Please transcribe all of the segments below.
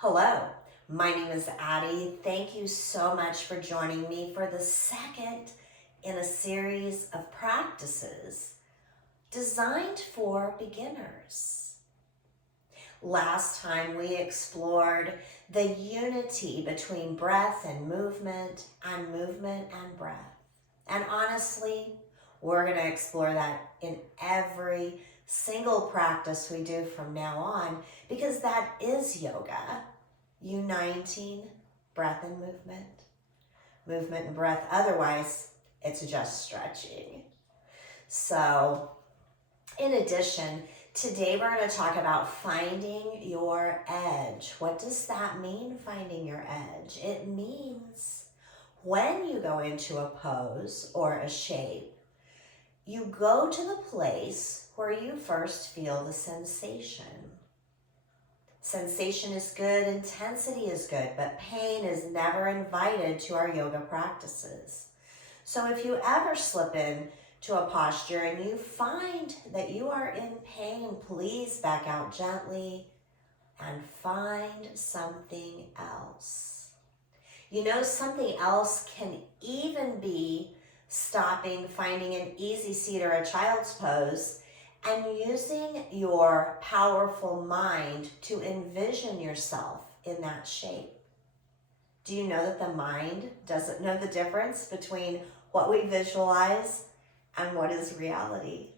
Hello, my name is Addie. Thank you so much for joining me for the second in a series of practices designed for beginners. Last time we explored the unity between breath and movement and breath. And honestly, we're going to explore that in every single practice we do from now on because that is yoga, uniting breath and movement and breath. Otherwise, it's just stretching. So, in addition, today we're going to talk about finding your edge. What does that mean, finding your edge? It means when you go into a pose or a shape, you go to the place where you first feel the sensation. Sensation is good, intensity is good, but pain is never invited to our yoga practices. So if you ever slip in to a posture and you find that you are in pain, please back out gently and find something else. You know, something else can even be stopping, finding an easy seat or a child's pose, and using your powerful mind to envision yourself in that shape. Do you know that the mind doesn't know the difference between what we visualize and what is reality?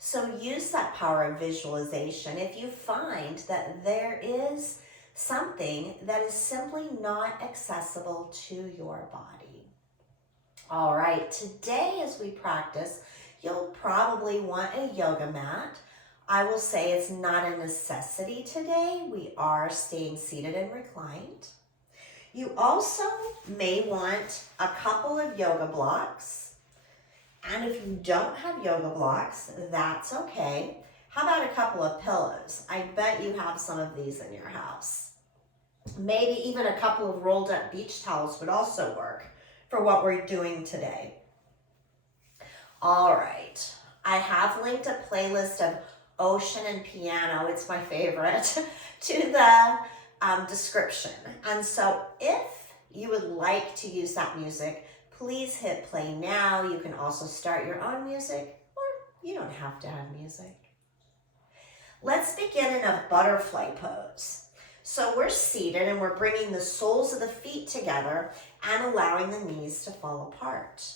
So use that power of visualization if you find that there is something that is simply not accessible to your body. All right, today as we practice, you'll probably want a yoga mat. I will say it's not a necessity today. We are staying seated and reclined. You also may want a couple of yoga blocks. And if you don't have yoga blocks, that's okay. How about a couple of pillows? I bet you have some of these in your house. Maybe even a couple of rolled up beach towels would also work for what we're doing today. All right, I have linked a playlist of ocean and piano, it's my favorite, to the description. And so if you would like to use that music, please hit play now. You can also start your own music, or you don't have to have music. Let's begin in a butterfly pose. So we're seated and we're bringing the soles of the feet together and allowing the knees to fall apart.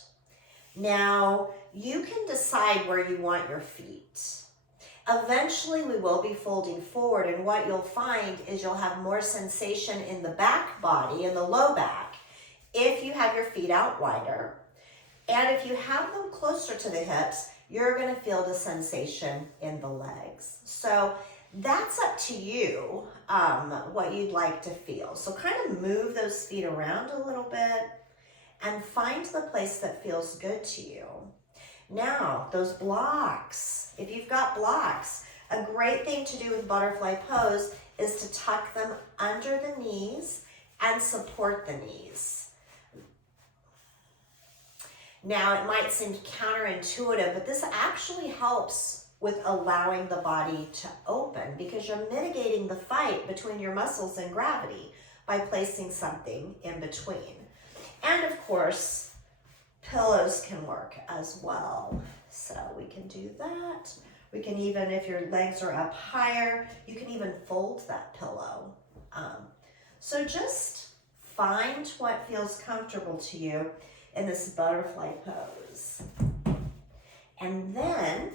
Now, you can decide where you want your feet. Eventually, we will be folding forward, and what you'll find is you'll have more sensation in the back body, in the low back, if you have your feet out wider. And if you have them closer to the hips, you're going to feel the sensation in the legs. So that's up to you, what you'd like to feel. So kind of move those feet around a little bit and find the place that feels good to you. Now, those blocks, if you've got blocks, a great thing to do with butterfly pose is to tuck them under the knees and support the knees. Now, it might seem counterintuitive, but this actually helps with allowing the body to open because you're mitigating the fight between your muscles and gravity by placing something in between. And of course, pillows can work as well. So we can do that. We can even, if your legs are up higher, you can even fold that pillow. So just find what feels comfortable to you in this butterfly pose. And then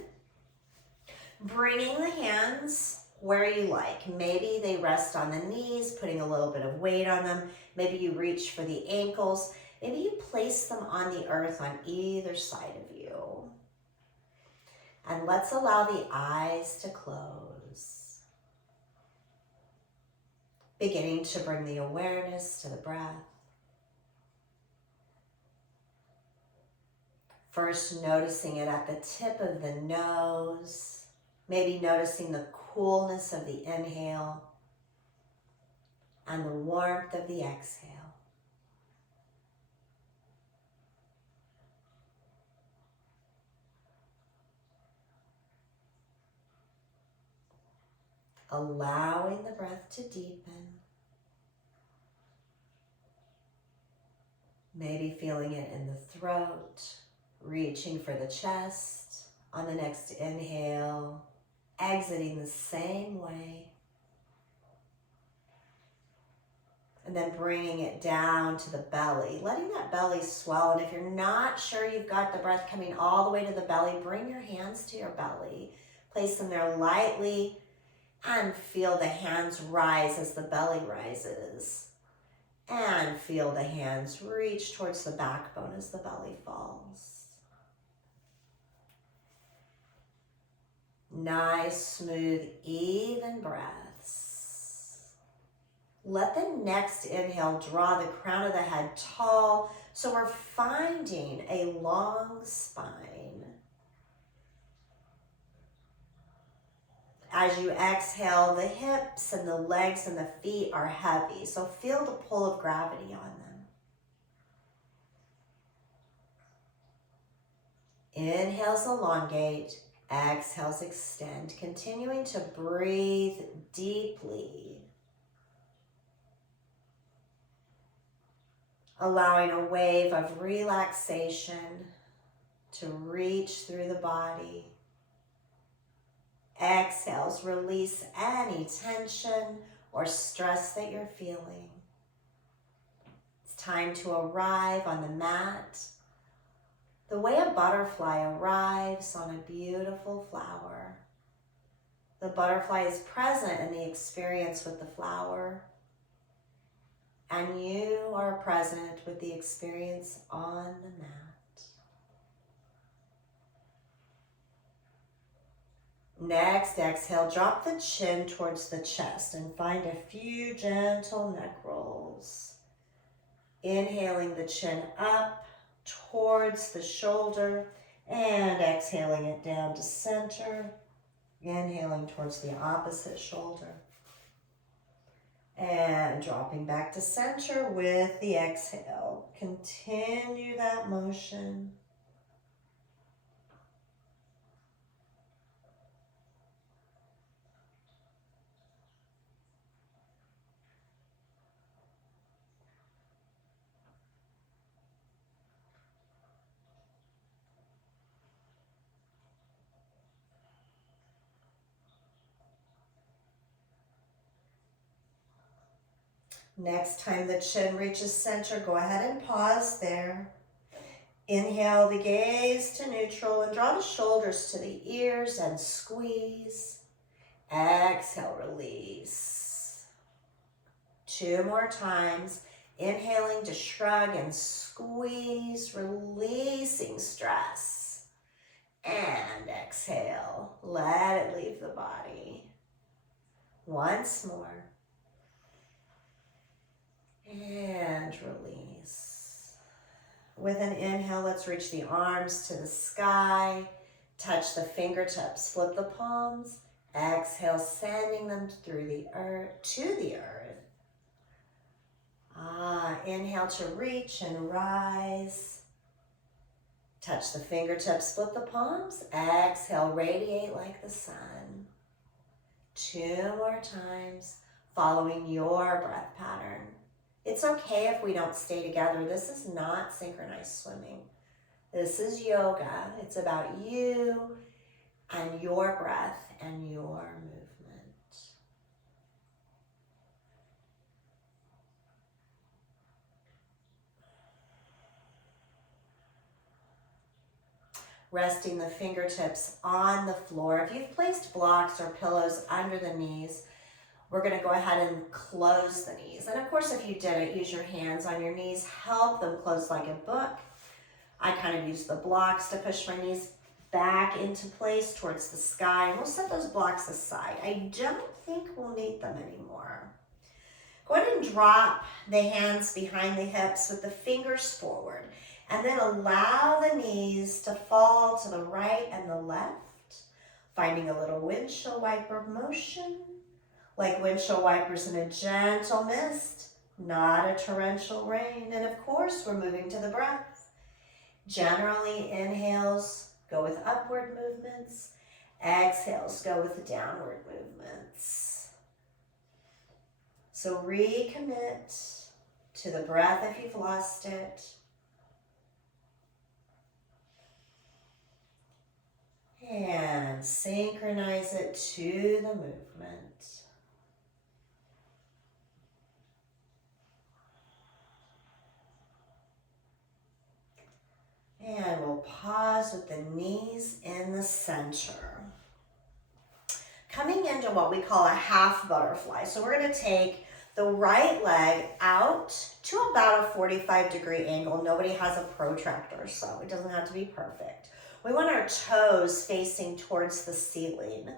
bringing the hands where you like. Maybe they rest on the knees, putting a little bit of weight on them. Maybe you reach for the ankles. Maybe you place them on the earth on either side of you. And let's allow the eyes to close. Beginning to bring the awareness to the breath. First, noticing it at the tip of the nose. Maybe noticing the coolness of the inhale and the warmth of the exhale. Allowing the breath to deepen. Maybe feeling it in the throat, reaching for the chest on the next inhale, exiting the same way. And then bringing it down to the belly, letting that belly swell. And if you're not sure you've got the breath coming all the way to the belly, bring your hands to your belly. Place them there lightly and feel the hands rise as the belly rises. And feel the hands reach towards the backbone as the belly falls. Nice, smooth, even breaths. Let the next inhale draw the crown of the head tall, so we're finding a long spine. As you exhale, the hips and the legs and the feet are heavy, so feel the pull of gravity on them. Inhales elongate, exhales extend, continuing to breathe deeply. Allowing a wave of relaxation to reach through the body. Exhales, release any tension or stress that you're feeling. It's time to arrive on the mat the way a butterfly arrives on a beautiful flower. The butterfly is present in the experience with the flower, and you are present with the experience on the mat. Next, exhale, drop the chin towards the chest and find a few gentle neck rolls. Inhaling the chin up towards the shoulder and exhaling it down to center. Inhaling towards the opposite shoulder. And dropping back to center with the exhale. Continue that motion. Next time the chin reaches center, go ahead and pause there. Inhale the gaze to neutral and draw the shoulders to the ears and squeeze. Exhale, release. 2 more times. Inhaling to shrug and squeeze, releasing stress. And exhale, let it leave the body. Once more. And release. With an inhale, let's reach the arms to the sky. Touch the fingertips, flip the palms. Exhale, sending them through the earth, to the earth. Inhale to reach and rise. Touch the fingertips, flip the palms. Exhale, radiate like the sun. 2 more times, following your breath pattern. It's okay if we don't stay together. This is not synchronized swimming. This is yoga. It's about you and your breath and your movement. Resting the fingertips on the floor. If you've placed blocks or pillows under the knees, we're going to go ahead and close the knees. And of course, if you didn't, use your hands on your knees. Help them close like a book. I kind of use the blocks to push my knees back into place towards the sky. And we'll set those blocks aside. I don't think we'll need them anymore. Go ahead and drop the hands behind the hips with the fingers forward. And then allow the knees to fall to the right and the left. Finding a little windshield wiper motion. Like windshield wipers in a gentle mist, not a torrential rain. And of course, we're moving to the breath. Generally, inhales go with upward movements. Exhales go with downward movements. So recommit to the breath if you've lost it. And synchronize it to the movement. And we'll pause with the knees in the center. Coming into what we call a half butterfly. So we're going to take the right leg out to about a 45-degree angle. Nobody has a protractor, so it doesn't have to be perfect. We want our toes facing towards the ceiling,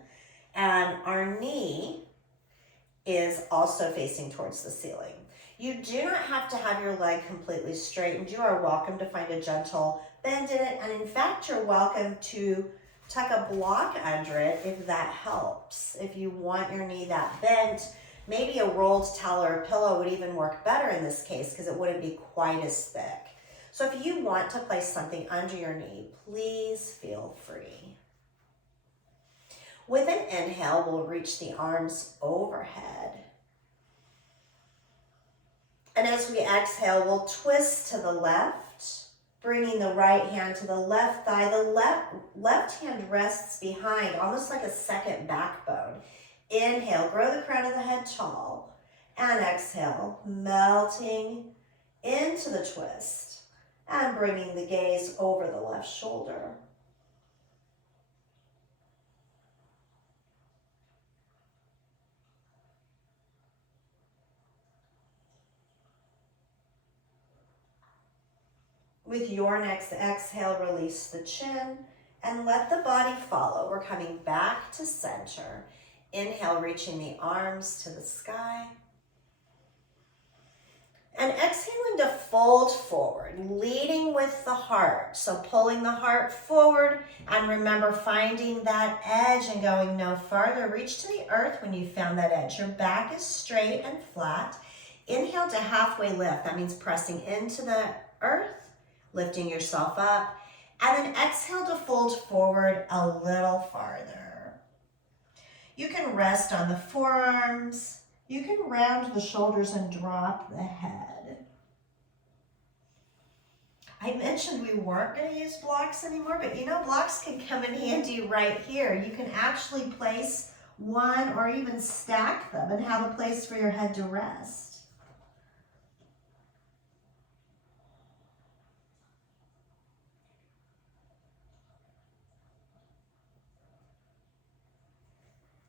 and our knee is also facing towards the ceiling. You do not have to have your leg completely straightened. You are welcome to find a gentle bend in it, and in fact, you're welcome to tuck a block under it if that helps. If you want your knee that bent, maybe a rolled towel or a pillow would even work better in this case because it wouldn't be quite as thick. So if you want to place something under your knee, please feel free. With an inhale, we'll reach the arms overhead. And as we exhale, we'll twist to the left, bringing the right hand to the left thigh. The left hand rests behind, almost like a second backbone. Inhale, grow the crown of the head tall. And exhale, melting into the twist and bringing the gaze over the left shoulder. With your next exhale, release the chin and let the body follow. We're coming back to center. Inhale, reaching the arms to the sky. And exhaling to fold forward, leading with the heart. So pulling the heart forward, and remember finding that edge and going no farther. Reach to the earth when you found that edge. Your back is straight and flat. Inhale to halfway lift. That means pressing into the earth, lifting yourself up, and then exhale to fold forward a little farther. You can rest on the forearms. You can round the shoulders and drop the head. I mentioned we weren't going to use blocks anymore, but you know, blocks can come in handy right here. You can actually place one or even stack them and have a place for your head to rest.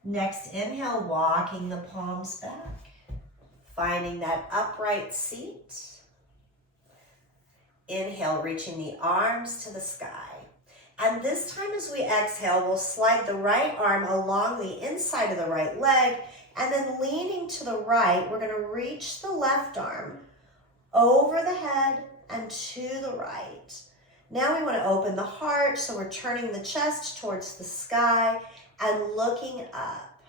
Next, inhale, walking the palms back, finding that upright seat. Inhale, reaching the arms to the sky. And this time as we exhale, we'll slide the right arm along the inside of the right leg, and then leaning to the right, we're going to reach the left arm over the head and to the right. Now we want to open the heart, so we're turning the chest towards the sky and looking up.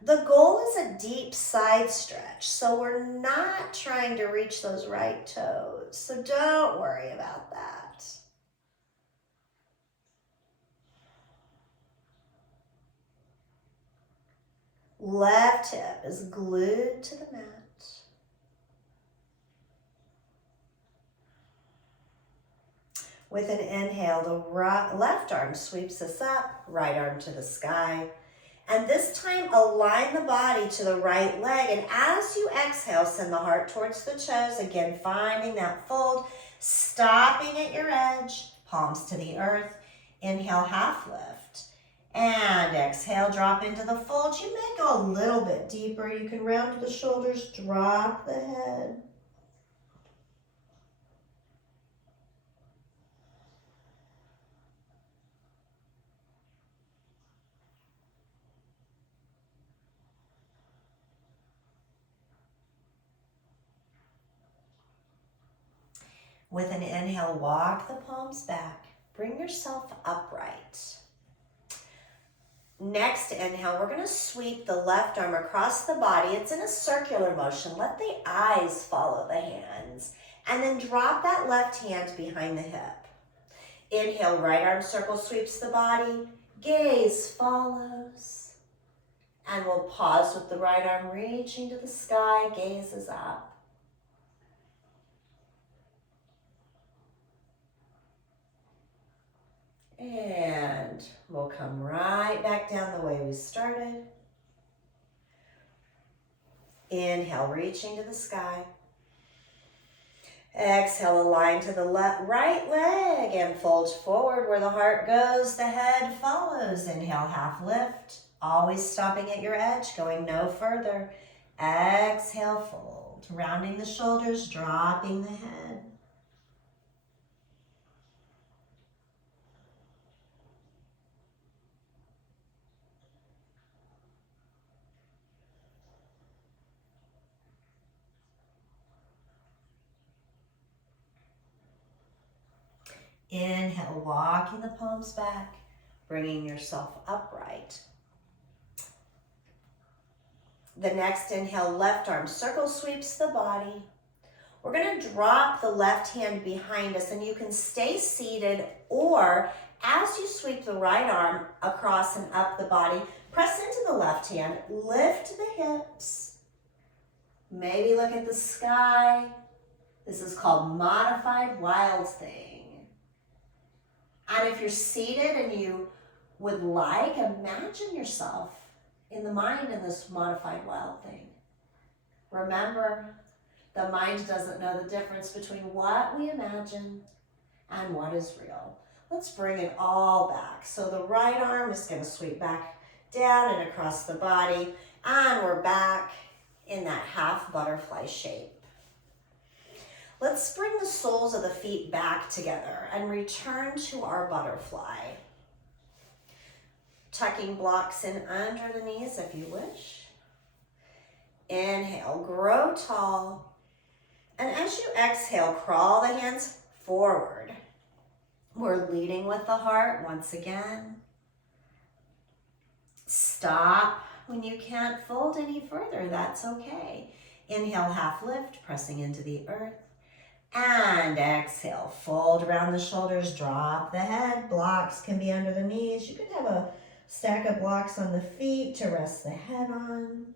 The goal is a deep side stretch, so we're not trying to reach those right toes, so don't worry about that. Left hip is glued to the mat. With an inhale, the left arm sweeps us up, right arm to the sky. And this time, align the body to the right leg. And as you exhale, send the heart towards the toes. Again, finding that fold, stopping at your edge, palms to the earth. Inhale, half lift. And exhale, drop into the fold. You may go a little bit deeper. You can round the shoulders, drop the head. With an inhale, walk the palms back. Bring yourself upright. Next inhale, we're going to sweep the left arm across the body. It's in a circular motion. Let the eyes follow the hands. And then drop that left hand behind the hip. Inhale, right arm circle sweeps the body. Gaze follows. And we'll pause with the right arm reaching to the sky. Gaze is up. And we'll come right back down the way we started. Inhale, reaching to the sky. Exhale, align to the right leg and fold forward where the heart goes, the head follows. Inhale, half lift. Always stopping at your edge, going no further. Exhale, fold. Rounding the shoulders, dropping the head. Inhale, walking the palms back, bringing yourself upright. The next inhale, left arm circle sweeps the body. We're going to drop the left hand behind us, and you can stay seated, or as you sweep the right arm across and up the body, press into the left hand, lift the hips, maybe look at the sky. This is called modified wild thing. And if you're seated and you would like, imagine yourself in the mind in this modified wild thing. Remember, the mind doesn't know the difference between what we imagine and what is real. Let's bring it all back. So the right arm is going to sweep back down and across the body, and we're back in that half butterfly shape. Let's bring the soles of the feet back together and return to our butterfly. Tucking blocks in under the knees if you wish. Inhale, grow tall. And as you exhale, crawl the hands forward. We're leading with the heart once again. Stop when you can't fold any further, that's okay. Inhale, half lift, pressing into the earth. And exhale, fold around the shoulders, drop the head. Blocks can be under the knees. You can have a stack of blocks on the feet to rest the head on.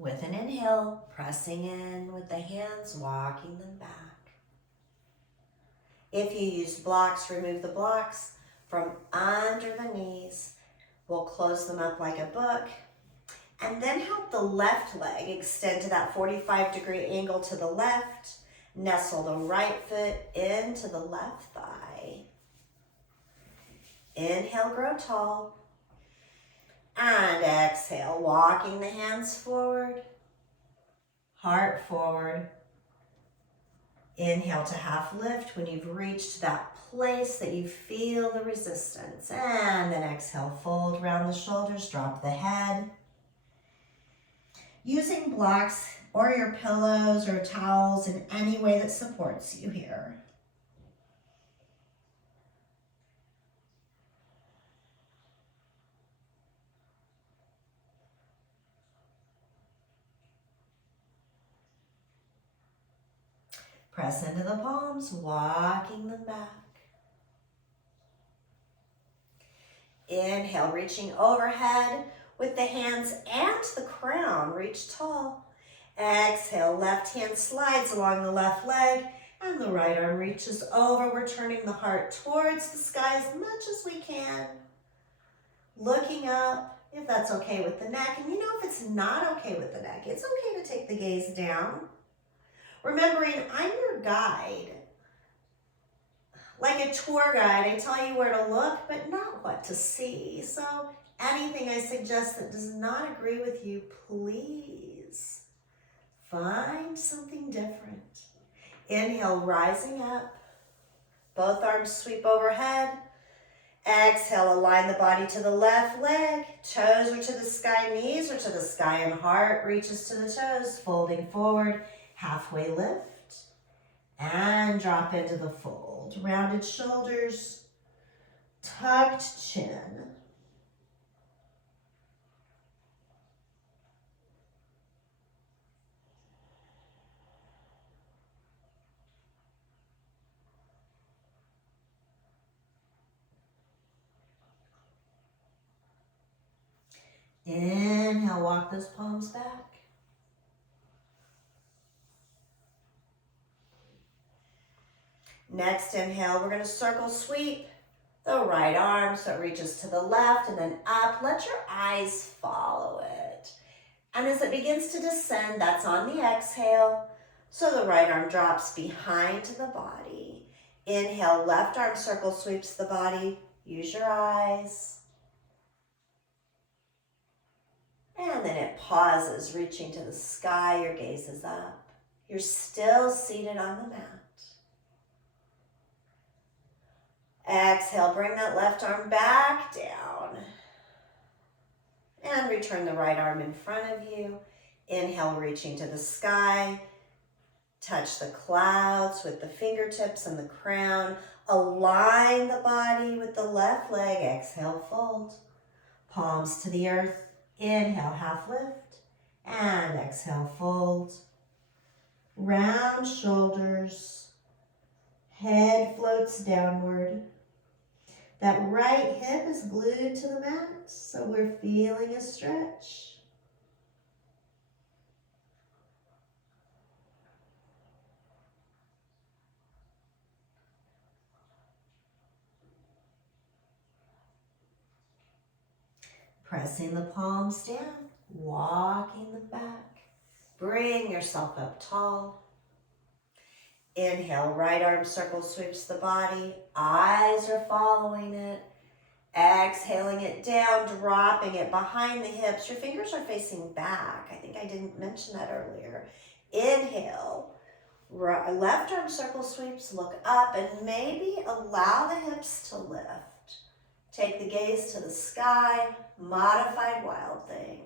With an inhale, pressing in with the hands, walking them back. If you use blocks, remove the blocks from under the knees. We'll close them up like a book. And then help the left leg extend to that 45-degree angle to the left. Nestle the right foot into the left thigh. Inhale, grow tall. And exhale, walking the hands forward, heart forward. Inhale to half lift when you've reached that place that you feel the resistance. And then exhale, fold around the shoulders, drop the head. Using blocks or your pillows or towels in any way that supports you here. Press into the palms, walking them back. Inhale, reaching overhead with the hands and the crown. Reach tall. Exhale, left hand slides along the left leg and the right arm reaches over. We're turning the heart towards the sky as much as we can. Looking up, if that's okay with the neck. And you know, if it's not okay with the neck, it's okay to take the gaze down. Remembering, I'm your guide. Like a tour guide, I tell you where to look, but not what to see. So anything I suggest that does not agree with you, please find something different. Inhale, rising up. Both arms sweep overhead. Exhale, align the body to the left leg. Toes are to the sky, knees are to the sky, and heart reaches to the toes, folding forward. Halfway lift and drop into the fold. Rounded shoulders, tucked chin. Inhale, walk those palms back. Next inhale, we're going to circle sweep the right arm so it reaches to the left and then up. Let your eyes follow it. And as it begins to descend, that's on the exhale. So the right arm drops behind the body. Inhale, left arm circle sweeps the body. Use your eyes. And then it pauses, reaching to the sky. Your gaze is up. You're still seated on the mat. Exhale, bring that left arm back down. And return the right arm in front of you. Inhale, reaching to the sky. Touch the clouds with the fingertips and the crown. Align the body with the left leg. Exhale, fold. Palms to the earth. Inhale, half lift. And exhale, fold. Round shoulders. Head floats downward. That right hip is glued to the mat, so we're feeling a stretch. Pressing the palms down, walking them back. Bring yourself up tall. Inhale, right arm circle sweeps the body. Eyes are following it. Exhaling it down, dropping it behind the hips. Your fingers are facing back. I think I didn't mention that earlier. Inhale, left arm circle sweeps, look up, and maybe allow the hips to lift. Take the gaze to the sky, modified wild thing.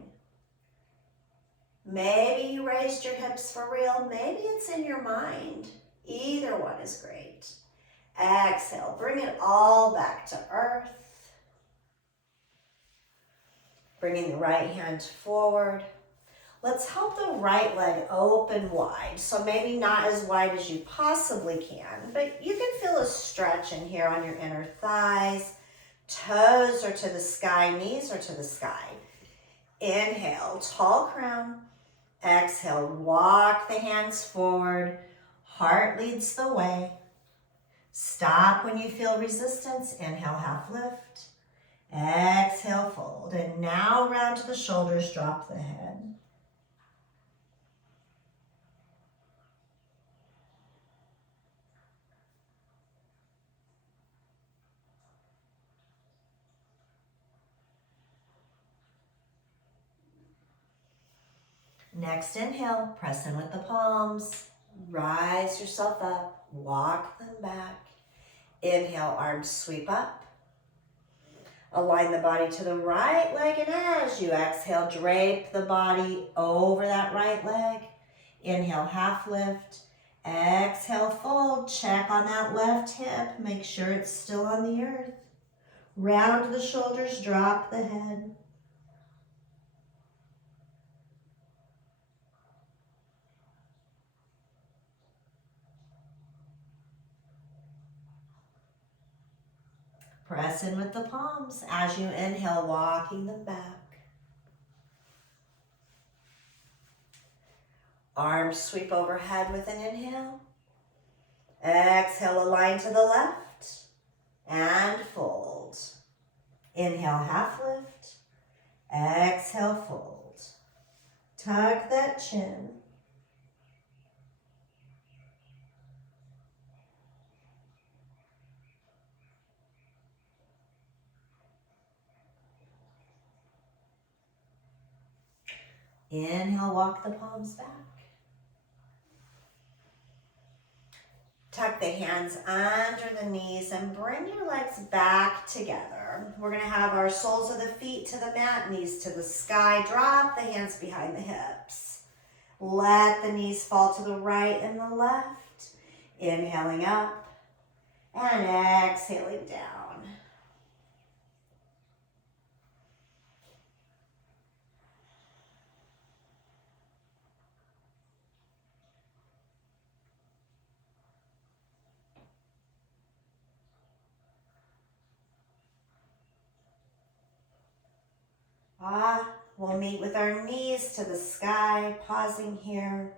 Maybe you raised your hips for real. Maybe it's in your mind. Either one is great. Exhale, bring it all back to earth. Bringing the right hand forward. Let's help the right leg open wide. So maybe not as wide as you possibly can, but you can feel a stretch in here on your inner thighs. Toes are to the sky, knees are to the sky. Inhale, tall crown. Exhale, walk the hands forward. Heart leads the way. Stop when you feel resistance. Inhale, half lift. Exhale, fold. And now round to the shoulders, drop the head. Next inhale, press in with the palms. Rise yourself up, walk them back. Inhale, arms sweep up. Align the body to the right leg, and as you exhale, drape the body over that right leg. Inhale, half lift. Exhale, fold. Check on that left hip. Make sure it's still on the earth. Round the shoulders, drop the head. Press in with the palms as you inhale, walking them back. Arms sweep overhead with an inhale. Exhale, align to the left and fold. Inhale, half lift. Exhale, fold. Tuck that chin. Inhale, walk the palms back. Tuck the hands under the knees and bring your legs back together. We're going to have our soles of the feet to the mat, knees to the sky. Drop the hands behind the hips. Let the knees fall to the right and the left. Inhaling up and exhaling down. We'll meet with our knees to the sky, pausing here.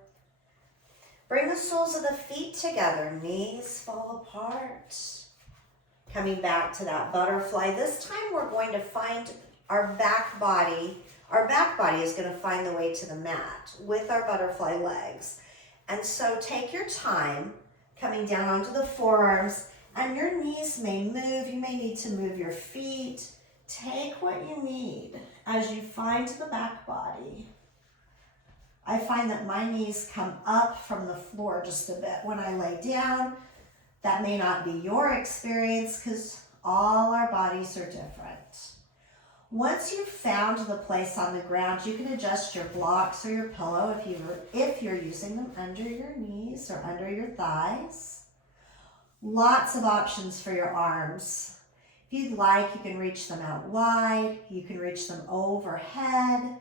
Bring the soles of the feet together, knees fall apart. Coming back to that butterfly. This time we're going to find our back body. Our back body is going to find the way to the mat with our butterfly legs. And so take your time coming down onto the forearms, and your knees may move. You may need to move your feet. Take what you need as you find the back body. I find that my knees come up from the floor just a bit when I lay down. That may not be your experience because all our bodies are different. Once you've found the place on the ground, you can adjust your blocks or your pillow if you're using them under your knees or under your thighs. Lots of options for your arms. If you'd like, you can reach them out wide. You can reach them overhead.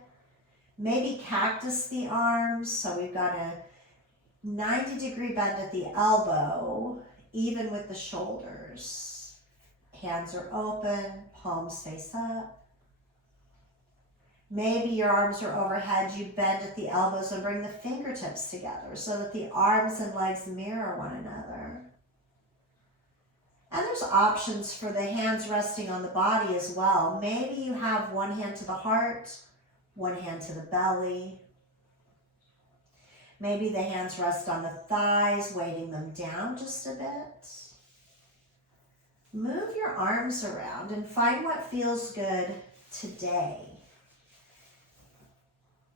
Maybe cactus the arms. So we've got a 90-degree bend at the elbow, even with the shoulders. Hands are open, palms face up. Maybe your arms are overhead, you bend at the elbows and bring the fingertips together so that the arms and legs mirror one another. And there's options for the hands resting on the body as well. Maybe you have one hand to the heart, one hand to the belly. Maybe the hands rest on the thighs, weighting them down just a bit. Move your arms around and find what feels good today.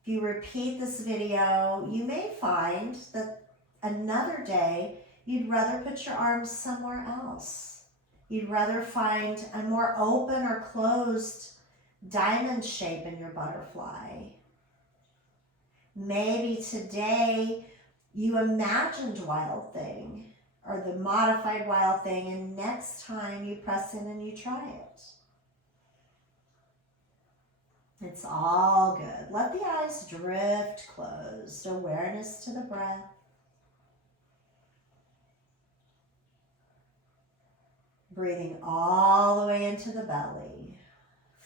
If you repeat this video, you may find that another day you'd rather put your arms somewhere else. You'd rather find a more open or closed diamond shape in your butterfly. Maybe today you imagined Wild Thing or the modified Wild Thing, and next time you press in and you try it. It's all good. Let the eyes drift closed. Awareness to the breath. Breathing all the way into the belly.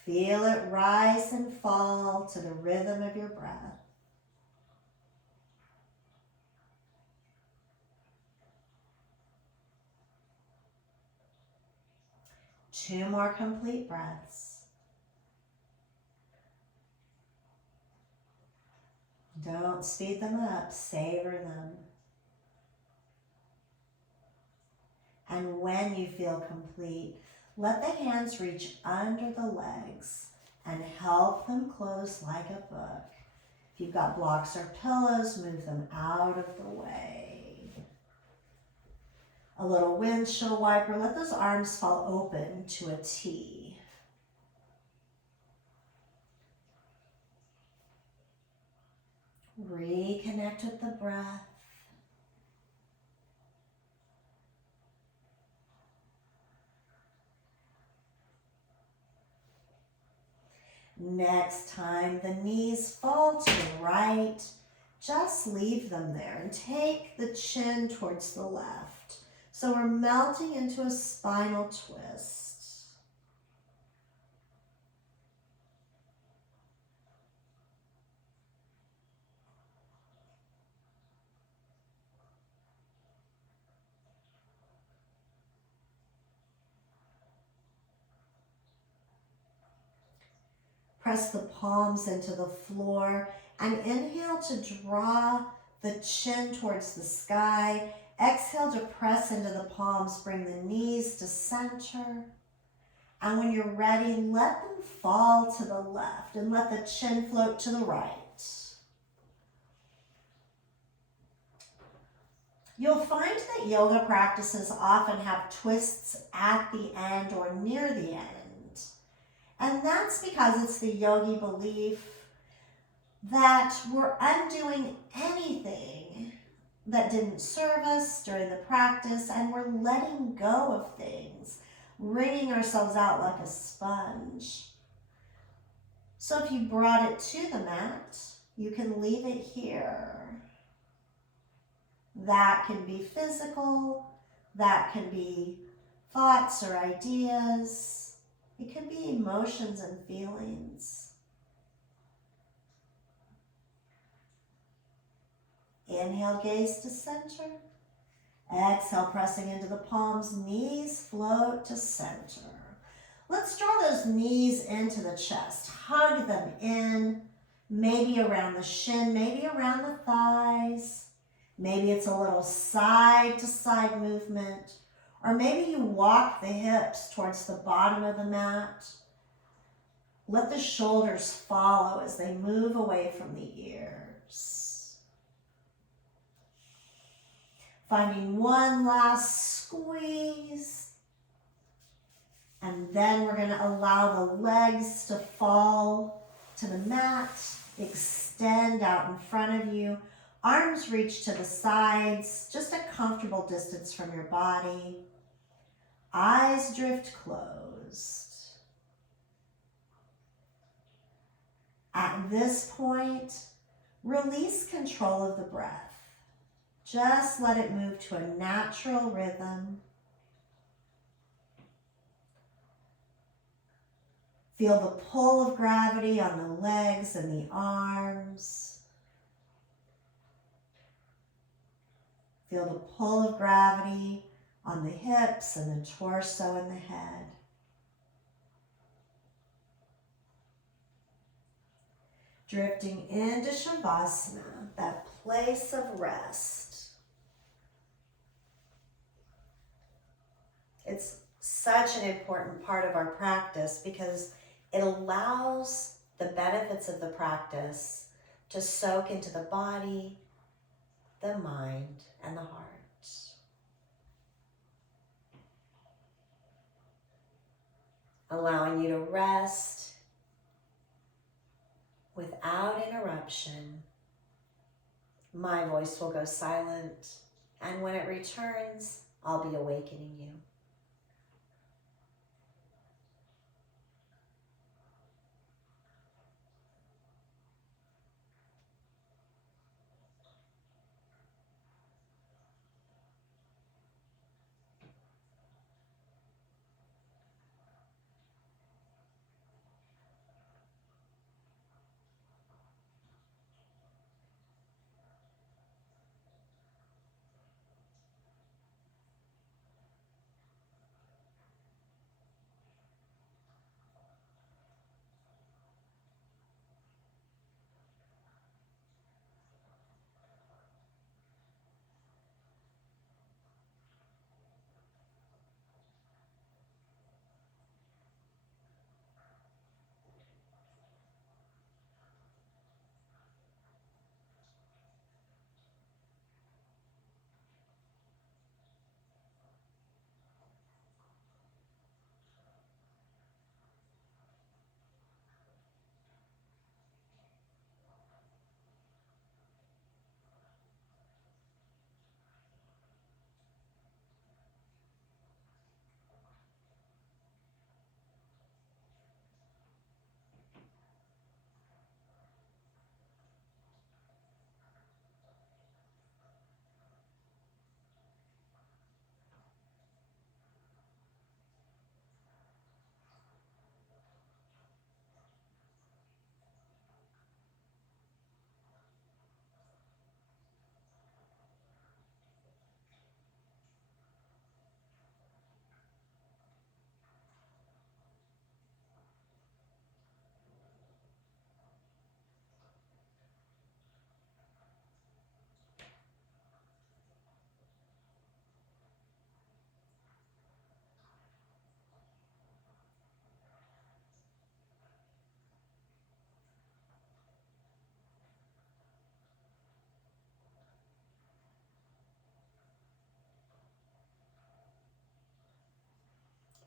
Feel it rise and fall to the rhythm of your breath. Two more complete breaths. Don't speed them up, savor them. And when you feel complete, let the hands reach under the legs and help them close like a book. If you've got blocks or pillows, move them out of the way. A little windshield wiper, let those arms fall open to a T. Reconnect with the breath. Next time the knees fall to the right, just leave them there and take the chin towards the left. So we're melting into a spinal twist. Press the palms into the floor and inhale to draw the chin towards the sky. Exhale to press into the palms, bring the knees to center. And when you're ready, let them fall to the left and let the chin float to the right. You'll find that yoga practices often have twists at the end or near the end. And that's because it's the yogi belief that we're undoing anything that didn't serve us during the practice, and we're letting go of things, wringing ourselves out like a sponge. So if you brought it to the mat, you can leave it here. That can be physical, that can be thoughts or ideas. It can be emotions and feelings. Inhale, gaze to center. Exhale, pressing into the palms, knees float to center. Let's draw those knees into the chest. Hug them in, maybe around the shin, maybe around the thighs. Maybe it's a little side to side movement. Or maybe you walk the hips towards the bottom of the mat. Let the shoulders follow as they move away from the ears. Finding one last squeeze. And then we're going to allow the legs to fall to the mat. Extend out in front of you. Arms reach to the sides, just a comfortable distance from your body. Eyes drift closed. At this point, release control of the breath. Just let it move to a natural rhythm. Feel the pull of gravity on the legs and the arms. Feel the pull of gravity on the hips and the torso and the head. Drifting into Shavasana, that place of rest. It's such an important part of our practice because it allows the benefits of the practice to soak into the body, the mind, and the heart. Allowing you to rest without interruption. My voice will go silent, and when it returns, I'll be awakening you.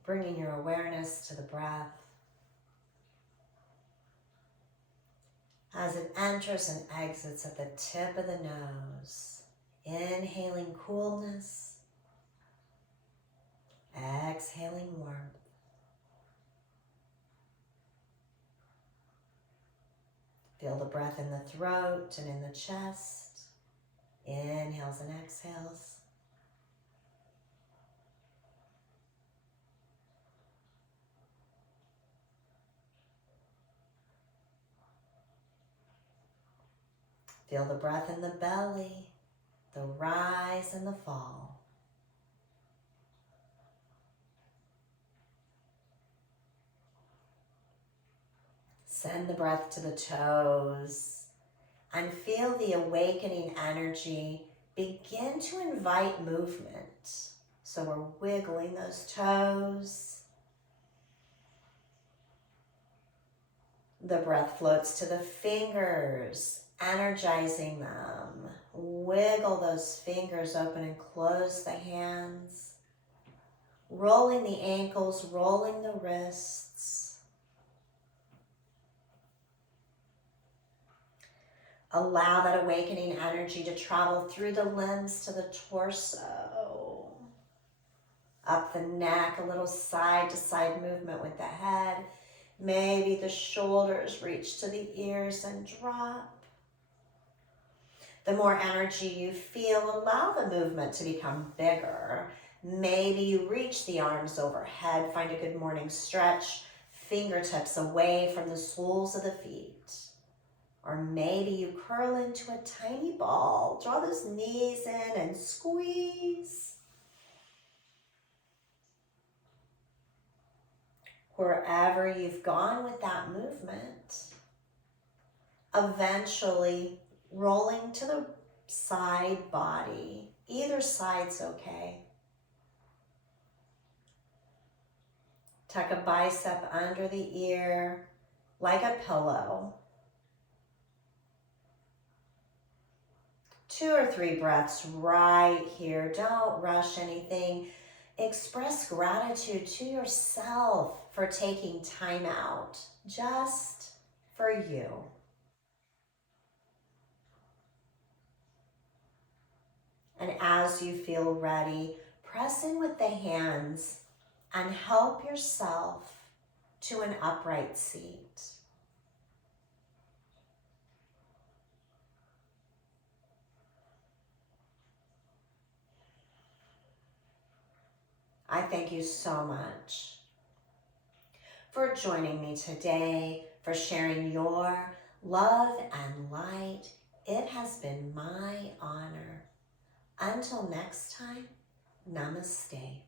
Bringing your awareness to the breath as it enters and exits at the tip of the nose. Inhaling coolness, exhaling warmth. Feel the breath in the throat and in the chest. Inhales and exhales. Feel the breath in the belly the rise and the fall. Send the breath to the toes and feel the awakening energy begin to invite movement. So we're wiggling those toes. The breath floats to the fingers, energizing them. Wiggle those fingers open and close the hands. Rolling the ankles, rolling the wrists. Allow that awakening energy to travel through the limbs to the torso. Up the neck, a little side to side movement with the head. Maybe the shoulders reach to the ears and drop. The more energy you feel, allow the movement to become bigger. Maybe you reach the arms overhead, find a good morning stretch, fingertips away from the soles of the feet. Or maybe you curl into a tiny ball, draw those knees in and squeeze. Wherever you've gone with that movement, eventually rolling to the side body. Either side's okay. Tuck a bicep under the ear like a pillow. 2 or 3 breaths right here. Don't rush anything. Express gratitude to yourself for taking time out just for you. And as you feel ready, press in with the hands and help yourself to an upright seat. I thank you so much for joining me today, for sharing your love and light. It has been my honor. Until next time, namaste.